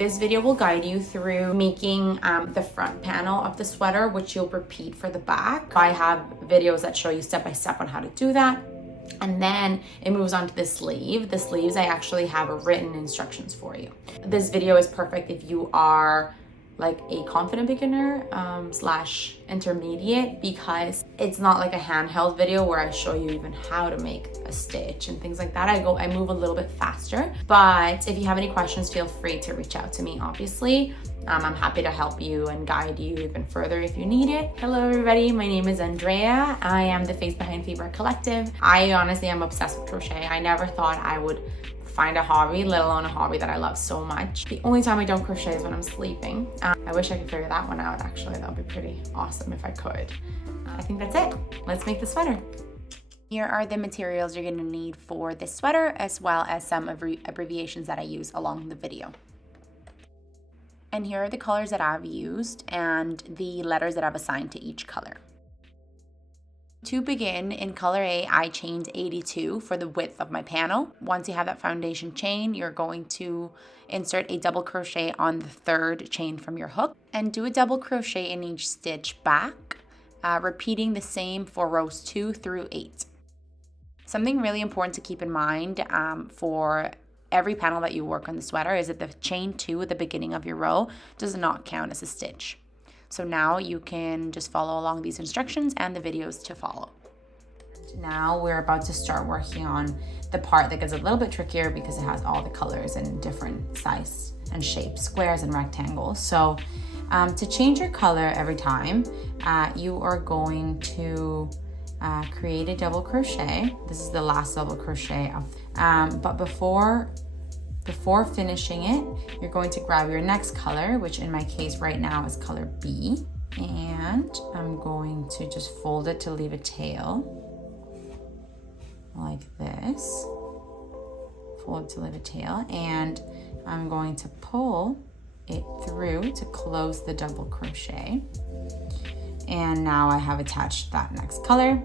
This video will guide you through making the front panel of the sweater, which you'll repeat for the back. I have videos that show you step by step on how to do that. And then it moves on to the sleeve. The sleeves, I actually have written instructions for you. This video is perfect if you are like a confident beginner slash intermediate, because it's not like a handheld video where I show you even how to make a stitch and things like that. I move a little bit faster, but if you have any questions, feel free to reach out to me, obviously. I'm happy to help you and guide you even further if you need it. Hello everybody, my name is Andrea. I am the face behind Fabric Collective. I honestly am obsessed with crochet. I never thought I would find a hobby, let alone a hobby that I love so much. The only time I don't crochet is when I'm sleeping. I wish I could figure that one out actually. That would be pretty awesome if I could. I think that's it. Let's make the sweater. Here are the materials you're gonna need for this sweater, as well as some abbreviations that I use along the video. And here are the colors that I've used and the letters that I've assigned to each color. To begin, in color A, I chained 82 for the width of my panel. Once you have that foundation chain, you're going to insert a double crochet on the third chain from your hook and do a double crochet in each stitch back, repeating the same for rows 2 through 8. Something really important to keep in mind for every panel that you work on the sweater is that the chain 2 at the beginning of your row does not count as a stitch. So now you can just follow along these instructions and the videos to follow. Now we're about to start working on the part that gets a little bit trickier because it has all the colors and different size and shapes, squares and rectangles. So to change your color every time, you are going to create a double crochet. This is the last double crochet of, but before finishing it, you're going to grab your next color, which in my case right now is color B, and I'm going to just fold it to leave a tail like this. Fold it to leave a tail, and I'm going to pull it through to close the double crochet. And now I have attached that next color.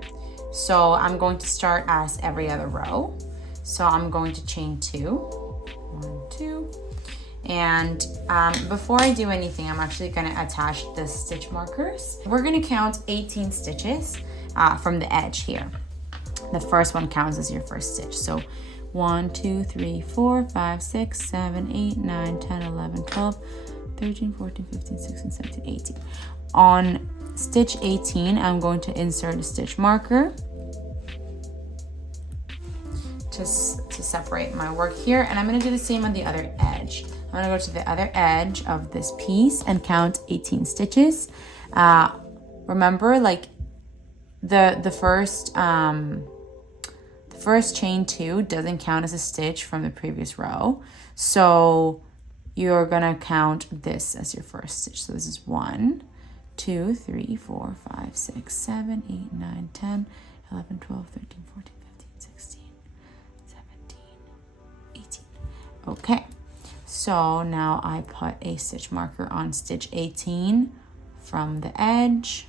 So I'm going to start as every other row. So I'm going to chain 2. 1, 2, and before I do anything, I'm actually going to attach the stitch markers. We're going to count 18 stitches from the edge here. The first one counts as your first stitch. So 1, 2, 3, 4, 5, 6, 7, 8, 9, 10, 11, 12, 13, 14, 15, 16, 17, 18. On stitch 18, I'm going to insert a stitch marker to separate my work here, and I'm going to do the same on the other edge. I'm going to go to the other edge of this piece and count 18 stitches. Remember, like the first chain 2 doesn't count as a stitch from the previous row, so you're going to count this as your first stitch. So this is 1, 2, 3, 4, 5, 6, 7, 8, 9, 10, 11, 12, 13, 14, 15, 16. Okay, so now I put a stitch marker on stitch 18 from the edge.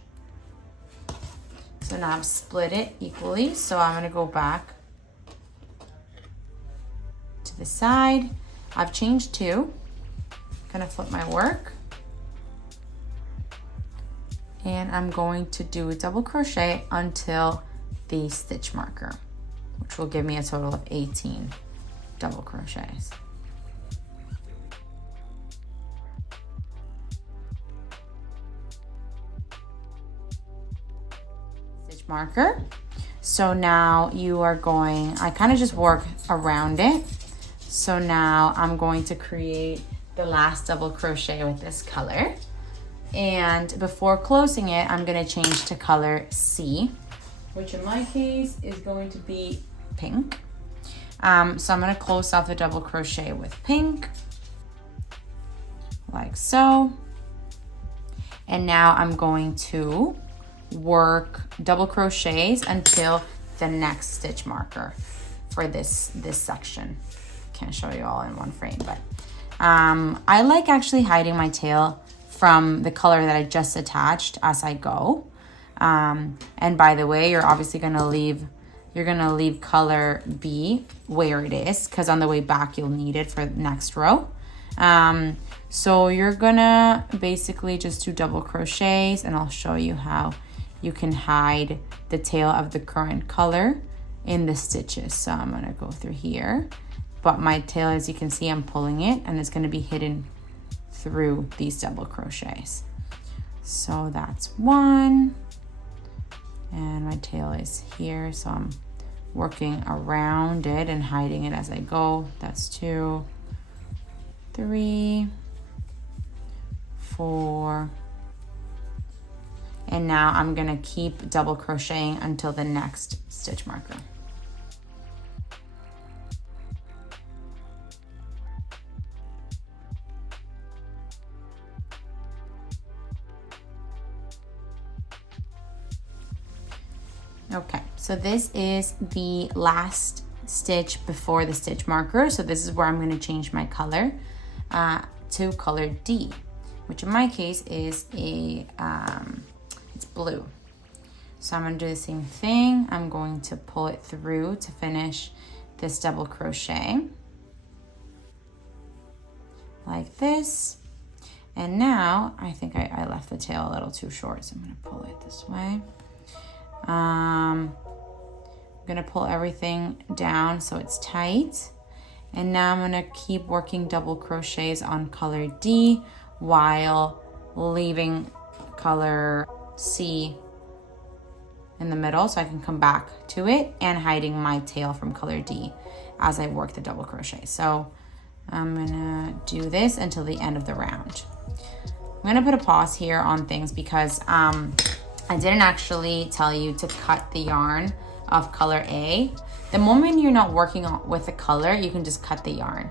So now I've split it equally. So I'm gonna go back to the side. I've changed 2. Gonna flip my work. And I'm going to do a double crochet until the stitch marker, which will give me a total of 18 double crochets. Stitch marker. So now you are going, I kind of just work around it. So now I'm going to create the last double crochet with this color. And before closing it, I'm going to change to color C, which in my case is going to be pink. So I'm going to close off the double crochet with pink, like so. And now I'm going to work double crochets until the next stitch marker for this section. Can't show you all in one frame, but I like actually hiding my tail from the color that I just attached as I go. And by the way, you're obviously going to leave color B where it is, because on the way back you'll need it for the next row. So you're gonna basically just do double crochets, and I'll show you how you can hide the tail of the current color in the stitches. So I'm gonna go through here, but my tail, as you can see, I'm pulling it and it's gonna be hidden through these double crochets. So that's one, and my tail is here, so I'm working around it and hiding it as I go. That's 2, 3, 4, and now I'm gonna keep double crocheting until the next stitch marker. Okay, so this is the last stitch before the stitch marker. So this is where I'm going to change my color to color D, which in my case is it's blue. So I'm going to do the same thing. I'm going to pull it through to finish this double crochet like this. And now I think I left the tail a little too short, so I'm going to pull it this way. I'm gonna pull everything down so it's tight, and now I'm gonna keep working double crochets on color D while leaving color C in the middle so I can come back to it, and hiding my tail from color D as I work the double crochet. So I'm gonna do this until the end of the round. I'm gonna put a pause here on things because I didn't actually tell you to cut the yarn of color A. The moment you're not working with a color, you can just cut the yarn,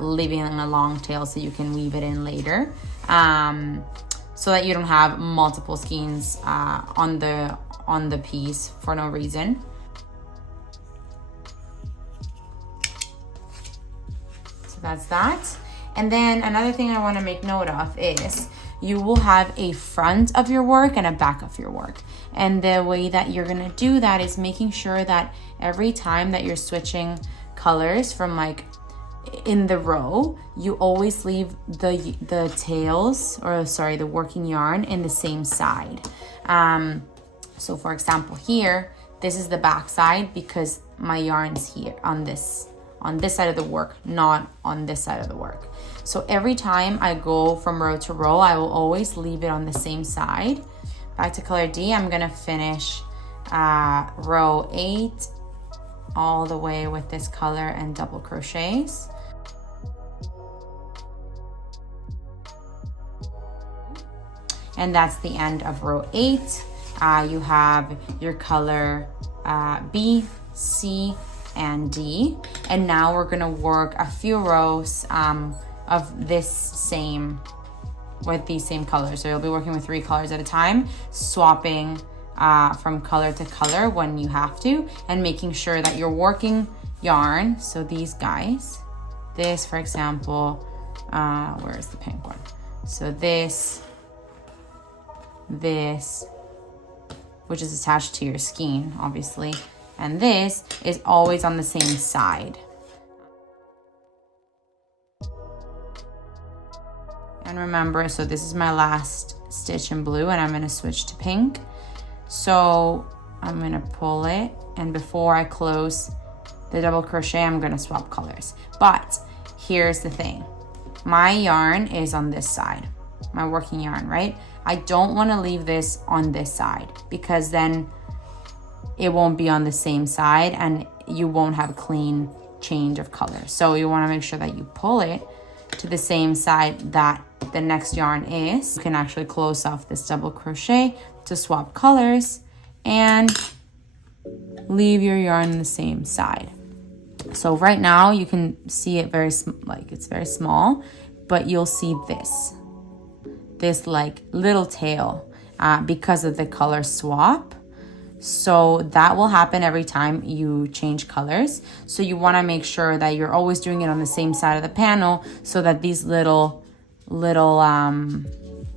leaving a long tail so you can weave it in later, so that you don't have multiple skeins on the piece for no reason. So that's that. And then another thing I want to make note of is you will have a front of your work and a back of your work. And the way that you're gonna do that is making sure that every time that you're switching colors from like in the row, you always leave the tails, or sorry, the working yarn in the same side. So for example here, this is the back side because my yarn's here on this side of the work, not on this side of the work. So every time I go from row to row, I will always leave it on the same side. Back to color D, I'm gonna finish row 8 all the way with this color and double crochets. And that's the end of row 8. You have your color B, C, and D. And now we're gonna work a few rows of this same, with these same colors. So you'll be working with 3 colors at a time, swapping from color to color when you have to, and making sure that you're working yarn. So these guys, this for example, where is the pink one? So this, which is attached to your skein, obviously, and this is always on the same side. And remember, so this is my last stitch in blue, and I'm gonna switch to pink. So I'm gonna pull it, and before I close the double crochet, I'm gonna swap colors. But here's the thing, my yarn is on this side, my working yarn, right? I don't wanna leave this on this side because then it won't be on the same side and you won't have a clean change of color. So you wanna make sure that you pull it to the same side that the next yarn is. You can actually close off this double crochet to swap colors and leave your yarn on the same side. So right now you can see it it's very small, but you'll see this like little tail because of the color swap. So that will happen every time you change colors. So you want to make sure that you're always doing it on the same side of the panel so that these little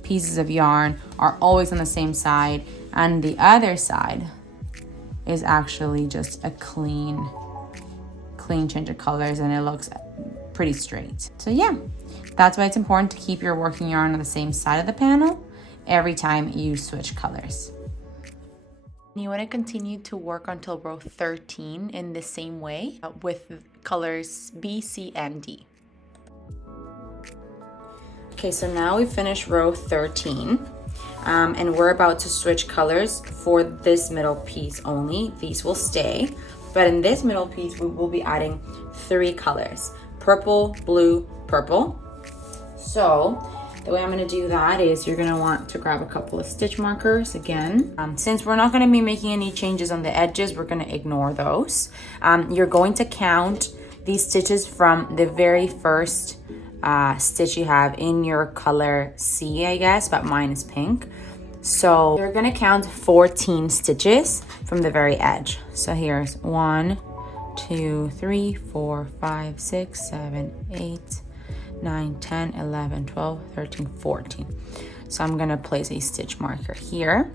pieces of yarn are always on the same side, and the other side is actually just a clean change of colors and it looks pretty straight. So yeah, That's why it's important to keep your working yarn on the same side of the panel every time you switch colors. You want to continue to work until row 13 in the same way with colors B, C, and D. Okay, so now we finished row 13 and we're about to switch colors for this middle piece only. These will stay, but in this middle piece, we will be adding 3 colors: purple, blue, purple. So the way I'm gonna do that is you're gonna want to grab a couple of stitch markers again. Since we're not gonna be making any changes on the edges, we're gonna ignore those. You're going to count these stitches from the very first stitch you have in your color C, I guess, but mine is pink. So you're gonna count 14 stitches from the very edge. So here's 1, 2, 3, 4, 5, 6, 7, 8, 9, 10, 11, 12, 13, 14. So I'm gonna place a stitch marker here.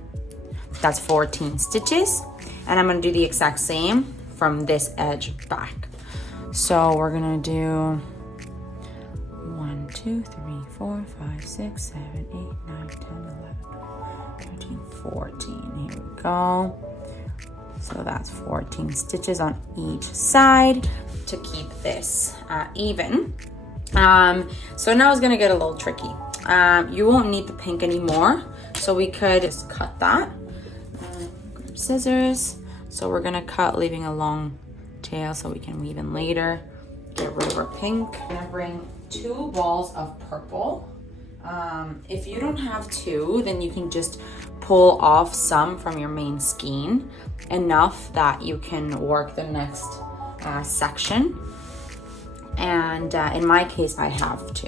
That's 14 stitches. And I'm gonna do the exact same from this edge back. So we're gonna do 1, 2, 3, 4, 5, 6, 7, 8, 9, 10, 11, 12, 13, 14. Here we go. So that's 14 stitches on each side to keep this even. So now it's gonna get a little tricky. You won't need the pink anymore, so we could just cut that. Grab scissors. So we're gonna cut, leaving a long tail so we can weave in later. Get rid of our pink. I'm gonna bring 2 balls of purple. If you don't have 2, then you can just pull off some from your main skein, enough that you can work the next section. And in my case, I have 2.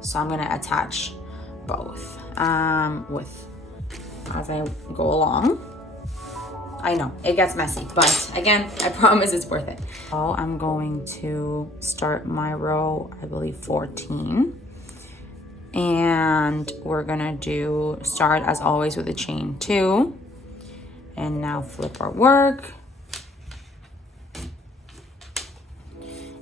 So I'm gonna attach both as I go along. I know, it gets messy, but again, I promise it's worth it. So I'm going to start my row, I believe 14. And we're gonna start as always with a chain 2. And now flip our work.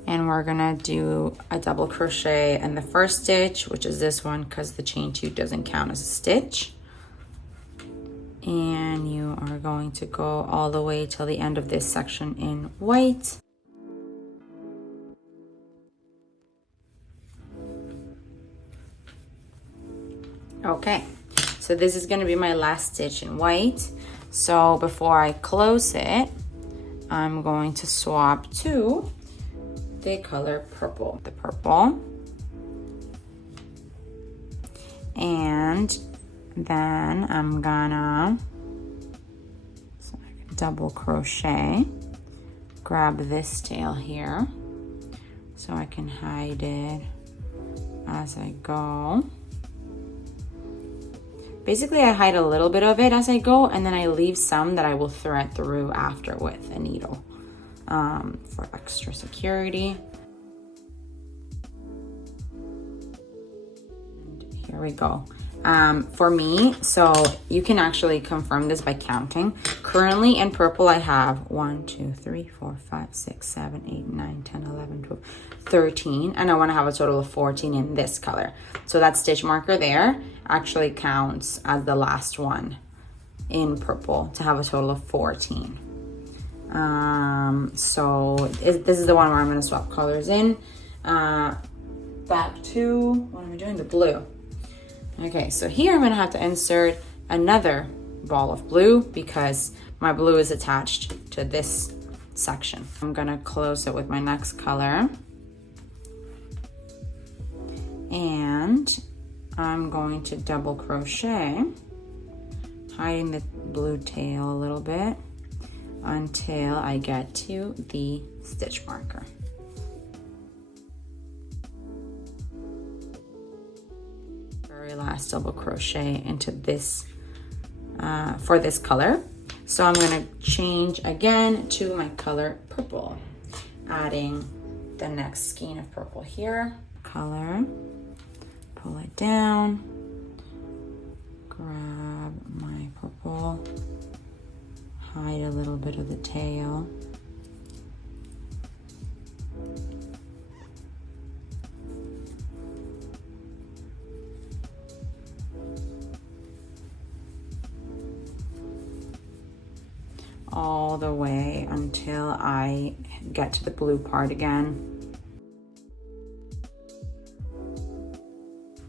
And we're gonna do a double crochet in the first stitch, which is this one, because the chain 2 doesn't count as a stitch. And you are going to go all the way till the end of this section in white. Okay, so this is gonna be my last stitch in white. So before I close it, I'm going to swap to the color purple. The purple. And then I'm gonna double crochet, grab this tail here so I can hide it as I go. Basically, I hide a little bit of it as I go, and then I leave some that I will thread through after with a needle for extra security. And here we go. For me, so you can actually confirm this by counting. Currently in purple, I have 1, 2, 3, 4, 5, 6, 7, 8, 9, 10, 11, 12, 13. And I want to have a total of 14 in this color. So that stitch marker there actually counts as the last one in purple to have a total of 14. So this is the one where I'm going to swap colors in. Back to, what am I doing? The blue. Okay, so here I'm gonna have to insert another ball of blue because my blue is attached to this section. I'm gonna close it with my next color. And I'm going to double crochet, hiding the blue tail a little bit until I get to the stitch marker. Very last double crochet into this for this color. So I'm going to change again to my color purple, adding the next skein of purple here. Color, pull it down, grab my purple, hide a little bit of the tail. all the way until I get to the blue part again.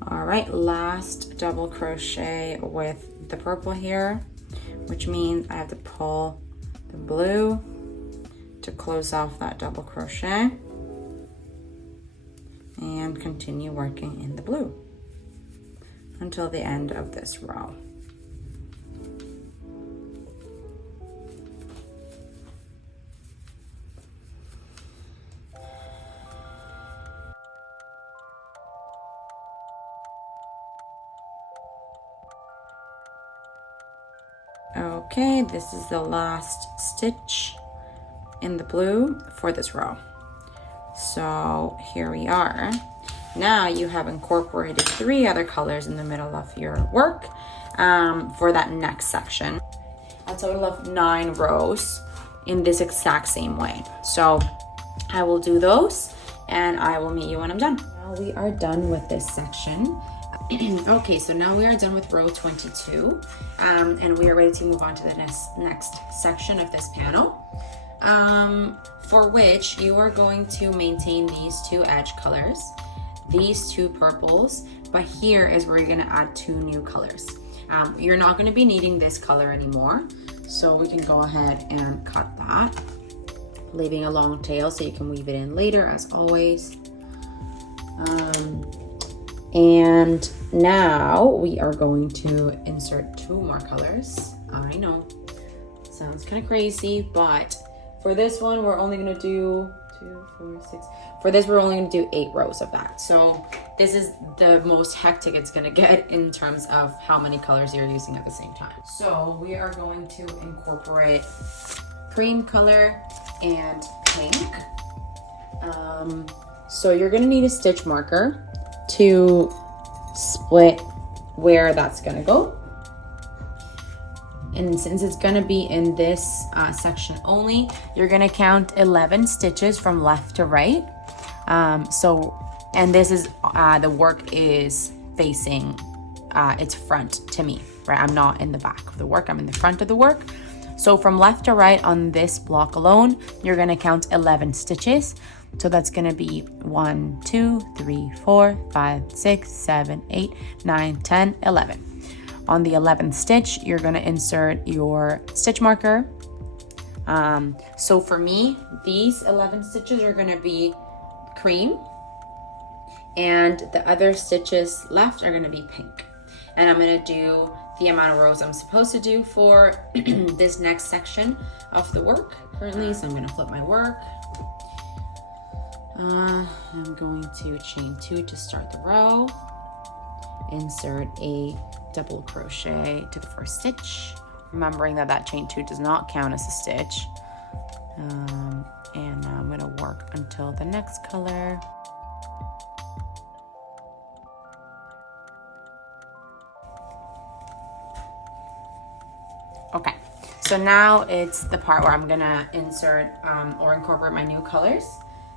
All right, last double crochet with the purple here, which means I have to pull the blue to close off that double crochet and continue working in the blue until the end of this row. Okay, this is the last stitch in the blue for this row. So here we are. Now you have incorporated 3 other colors in the middle of your work for that next section. A total of 9 rows in this exact same way. So I will do those and I will meet you when I'm done. Now we are done with this section. Okay, so now we are done with row 22 and we are ready to move on to the next section of this panel, for which you are going to maintain these 2 edge colors, these 2 purples, but here is where you're going to add 2 new colors. You're not going to be needing this color anymore, so we can go ahead and cut that, leaving a long tail so you can weave it in later as always. And now we are going to insert 2 more colors. I know, sounds kind of crazy, but for this one, we're only gonna do 2, 4, 6. For this, we're only gonna do 8 rows of that. So this is the most hectic it's gonna get in terms of how many colors you're using at the same time. So we are going to incorporate cream color and pink. So you're gonna need a stitch marker to split where that's gonna go. And since it's gonna be in this section only, you're gonna count 11 stitches from left to right. And this is, the work is facing, it's front to me, right? I'm not in the back of the work, I'm in the front of the work. So from left to right on this block alone, you're gonna count 11 stitches. So that's gonna be 1, 2, 3, 4, 5, 6, 7, 8, 9, 10, 11. On the 11th stitch, you're gonna insert your stitch marker. So for me, these 11 stitches are gonna be cream, and the other stitches left are gonna be pink. And I'm gonna do the amount of rows I'm supposed to do for this next section of the work currently. So I'm gonna flip my work. I'm going to chain 2 to start the row, insert a double crochet to the first stitch, remembering that chain 2 does not count as a stitch. And now I'm going to work until the next color. Okay, so now it's the part where I'm gonna insert or incorporate my new colors.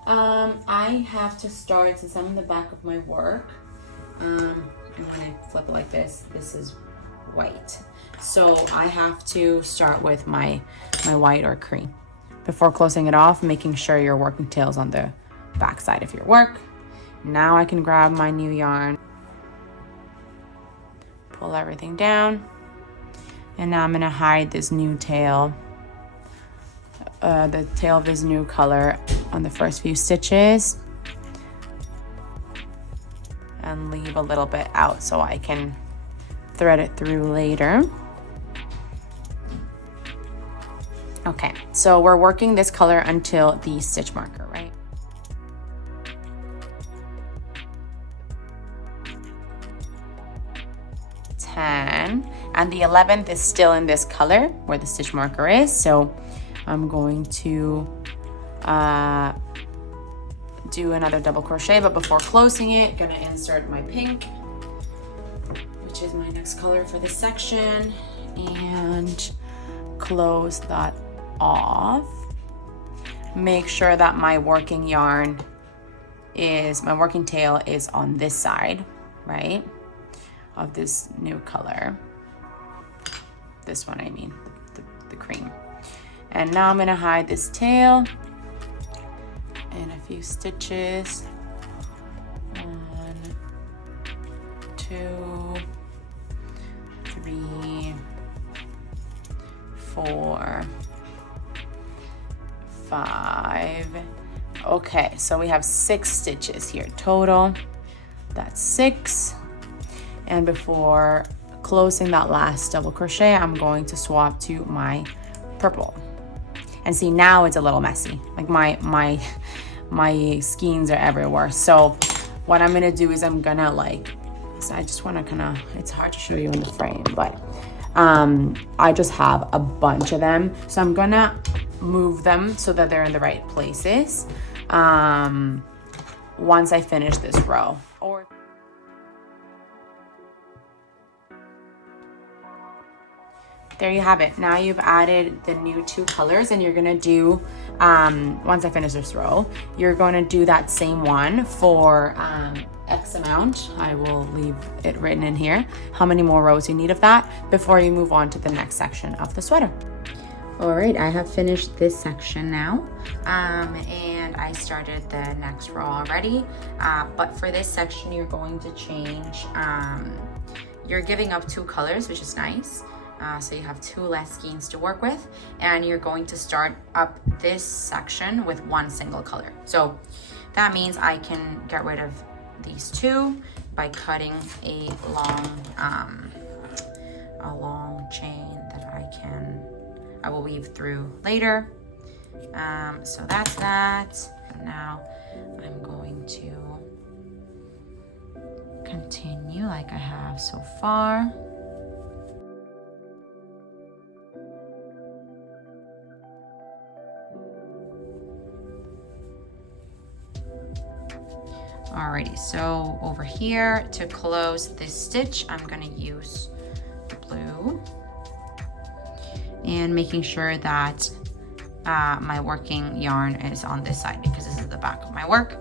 I have to start, since I'm in the back of my work, and when I flip it like this, this is white. So I have to start with my white or cream. Before closing it off, making sure your working tail's on the back side of your work. Now I can grab my new yarn, pull everything down, and now I'm gonna hide this new tail, the tail of this new color on the first few stitches, and leave a little bit out so I can thread it through later. Okay, so we're working this color until the stitch marker, right? And the 11th is still in this color where the stitch marker is, so I'm going to do another double crochet, but before closing it, gonna insert my pink, which is my next color for this section, and close that off. Make sure that my working yarn is, my working tail is on this side, right, of this new color. This one, I mean, the cream. And now I'm gonna hide this tail in a few stitches. 1, 2, 3, 4, 5. Okay, so we have 6 stitches here total. That's 6. And before closing that last double crochet, I'm going to swap to my purple. And see, now it's a little messy. Like my skeins are everywhere. So what I'm gonna do is I'm gonna so I just wanna kinda, it's hard to show you in the frame, but I just have a bunch of them. So I'm gonna move them so that they're in the right places once I finish this row. There you have it. Now you've added the new 2 colors, and you're gonna do, once I finish this row, you're gonna do that same one for X amount. I will leave it written in here, how many more rows you need of that before you move on to the next section of the sweater. All right, I have finished this section now, and I started the next row already, but for this section, you're going to change, you're giving up 2 colors, which is nice. So you have 2 less skeins to work with, and you're going to start up this section with 1 single color. So that means I can get rid of these 2 by cutting a long chain that I will weave through later. So that's that. And now I'm going to continue like I have so far. Alrighty, so over here to close this stitch, I'm gonna use blue and making sure that my working yarn is on this side because this is the back of my work.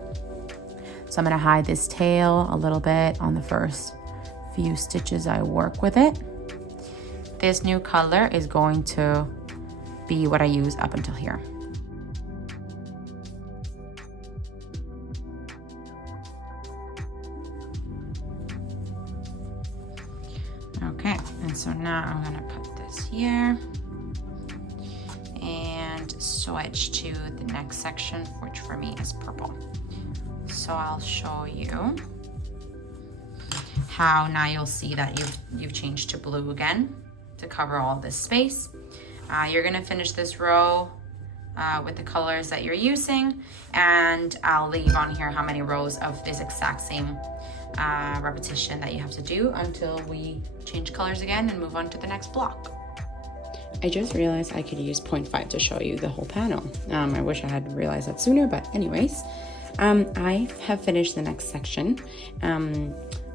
So I'm gonna hide this tail a little bit on the first few stitches I work with it. This new color is going to be what I use up until here. Okay, and so now I'm gonna put this here and switch to the next section, which for me is purple. So I'll show you how now you'll see that you've changed to blue again to cover all this space. You're gonna finish this row with the colors that you're using, and I'll leave on here how many rows of this exact same repetition that you have to do until we change colors again and move on to the next block. I just realized I could use 0.5 to show you the whole panel. I wish I had realized that sooner, but anyways, I have finished the next section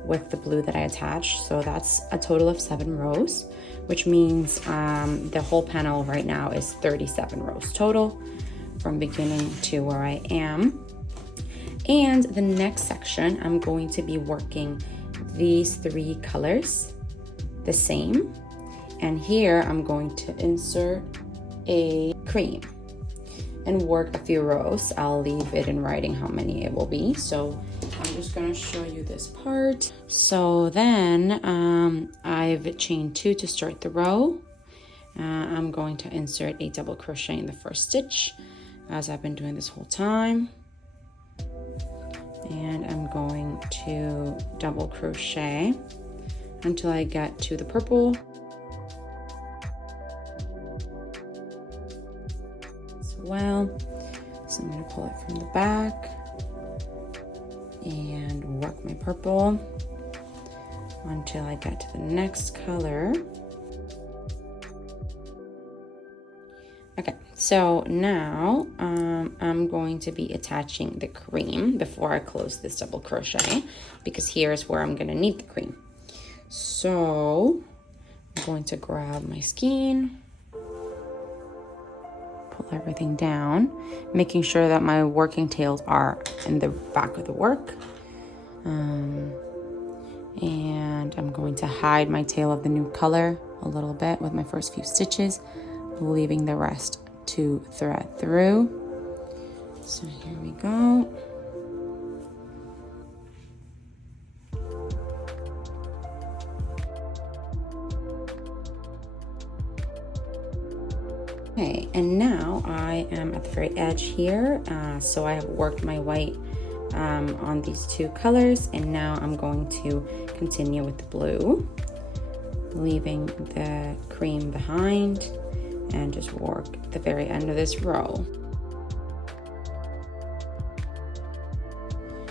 with the blue that I attached. So that's a total of 7 rows, which means the whole panel right now is 37 rows total from beginning to where I am. And the next section, I'm going to be working these 3 colors the same. And here I'm going to insert a cream and work a few rows. I'll leave it in writing how many it will be. So I'm just gonna show you this part. So then I've chained 2 to start the row. I'm going to insert a double crochet in the first stitch, as I've been doing this whole time. And I'm going to double crochet until I get to the purple. As well. So I'm going to pull it from the back and work my purple until I get to the next color. Okay, so now I'm going to be attaching the cream before I close this double crochet, because here's where I'm gonna need the cream. So I'm going to grab my skein, pull everything down, making sure that my working tails are in the back of the work. And I'm going to hide my tail of the new color a little bit with my first few stitches, leaving the rest to thread through. So here we go. Okay, and now I am at the very edge here. So I have worked my white on these two colors, and now I'm going to continue with the blue, leaving the cream behind, and just work the very end of this row.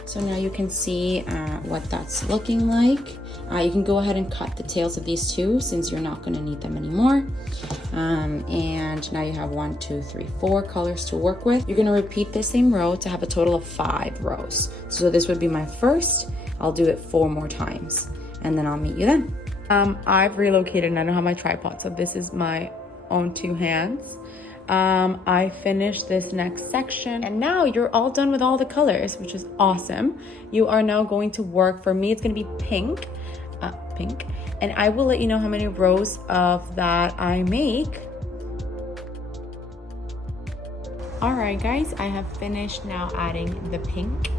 So now you can see what that's looking like. You can go ahead and cut the tails of these two since you're not going to need them anymore. And now you have 1, 2, 3, 4 colors to work with. You're going to repeat the same row to have a total of 5 rows. So this would be my first. I'll do it 4 more times, and then I'll meet you then. I've relocated and I don't have my tripod, so this is my own 2 hands. I finished this next section, and now you're all done with all the colors, which is awesome. You are now going to work, for me it's going to be pink, and I will let you know how many rows of that I make. All right guys, I have finished now adding the pink.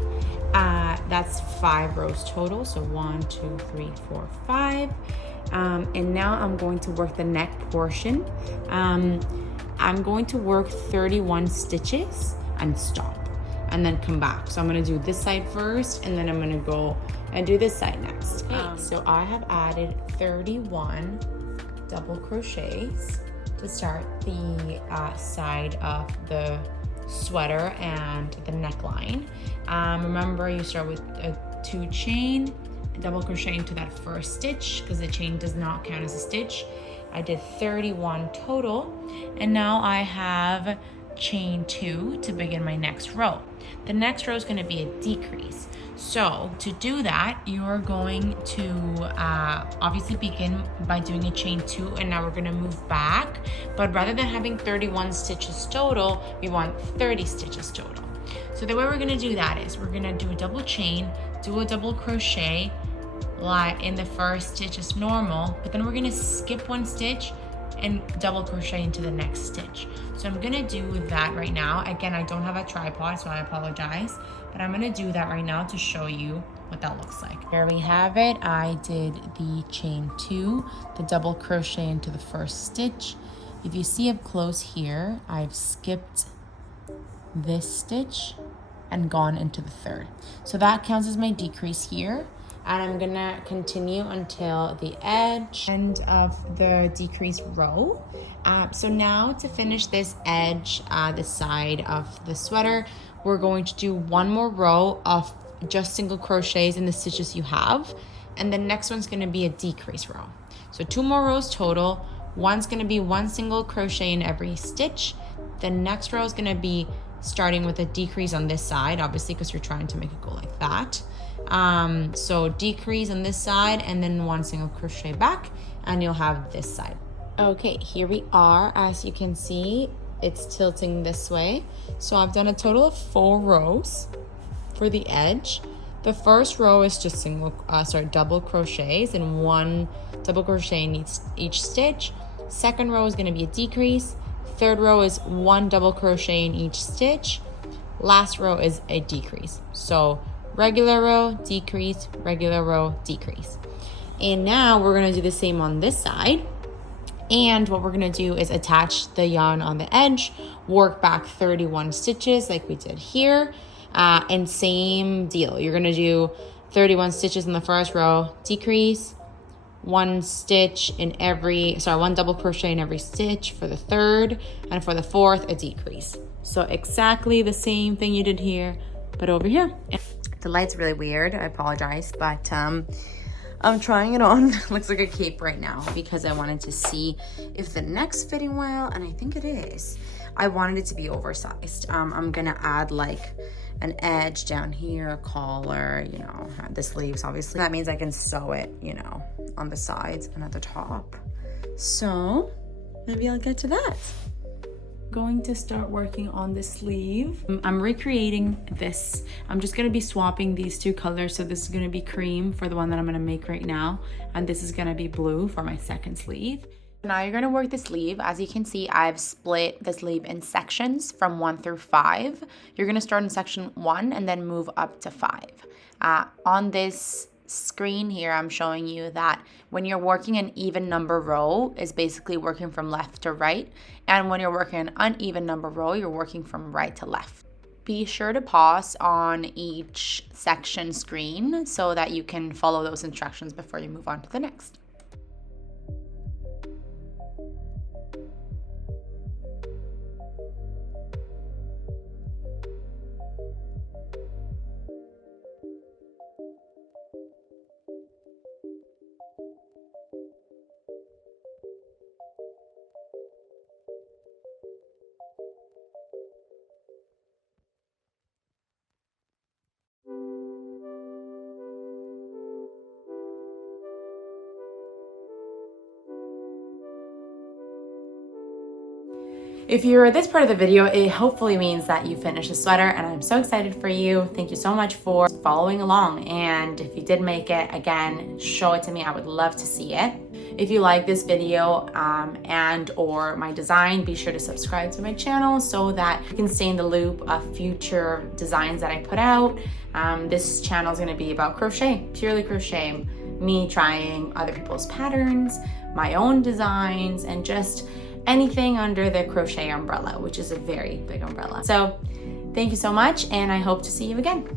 That's 5 rows total, so 1, 2, 3, 4, 5. And now I'm going to work the neck portion. I'm going to work 31 stitches and stop, and then come back. So I'm going to do this side first, and then I'm going to go and do this side next. So I have added 31 double crochets to start the side of the sweater and the neckline. Remember, you start with a 2 chain, double crochet into that first stitch because the chain does not count as a stitch. I did 31 total, and now I have chain 2 to begin my next row. The next row is going to be a decrease. So to do that, you're going to obviously begin by doing a chain 2, and now we're going to move back, but rather than having 31 stitches total, we want 30 stitches total. So the way we're going to do that is we're going to do a double chain, do a double crochet like in the first stitch as normal, but then we're going to skip 1 stitch and double crochet into the next stitch. So I'm going to do that right now. Again, I don't have a tripod, so I apologize, but I'm going to do that right now to show you what that looks like. Here we have it. I did the chain 2, the double crochet into the first stitch. If you see up close here, I've skipped this stitch and gone into the third. So that counts as my decrease here. And I'm gonna continue until the end of the decrease row. So now to finish this edge, the side of the sweater, we're going to do 1 more row of just single crochets in the stitches you have, and the next one's gonna be a decrease row. So 2 more rows total. One's gonna be 1 single crochet in every stitch. The next row is gonna be starting with a decrease on this side, obviously because you're trying to make it go like that. So decrease on this side, and then 1 single crochet back, and you'll have this side. Okay, here we are. As you can see, it's tilting this way. So I've done a total of 4 rows for the edge. The first row is just double crochets, and 1 double crochet in each stitch. Second row is going to be a decrease. Third row is 1 double crochet in each stitch. Last row is a decrease. So regular row, decrease, regular row, decrease. And now we're gonna do the same on this side. And what we're gonna do is attach the yarn on the edge, work back 31 stitches like we did here. And same deal, you're gonna do 31 stitches in the first row, decrease, 1 double crochet in every stitch for the third, and for the fourth, a decrease. So exactly the same thing you did here, but over here. The light's really weird, I apologize, but I'm trying it on. Looks like a cape right now because I wanted to see if the neck's fitting well, and I think it is. I wanted it to be oversized. I'm gonna add like an edge down here, a collar, you know, the sleeves obviously. That means I can sew it, you know, on the sides and at the top. So maybe I'll get to that. Going to start working on the sleeve. I'm recreating this. I'm just gonna be swapping these 2 colors. So this is gonna be cream for the one that I'm gonna make right now, and this is gonna be blue for my second sleeve. Now you're gonna work the sleeve. As you can see, I've split the sleeve in sections from 1 through 5. You're gonna start in section 1 and then move up to 5. On this screen here, I'm showing you that when you're working an even number row is basically working from left to right. And when you're working an uneven number row, you're working from right to left. Be sure to pause on each section screen so that you can follow those instructions before you move on to the next. If you're at this part of the video, it hopefully means that you finished the sweater, and I'm so excited for you. Thank you so much for following along. And if you did make it, again, show it to me. I would love to see it. If you like this video and or my design, be sure to subscribe to my channel so that you can stay in the loop of future designs that I put out. This channel is going to be about crochet, purely crochet, me trying other people's patterns, my own designs, and just anything under the crochet umbrella, which is a very big umbrella. So thank you so much, and I hope to see you again.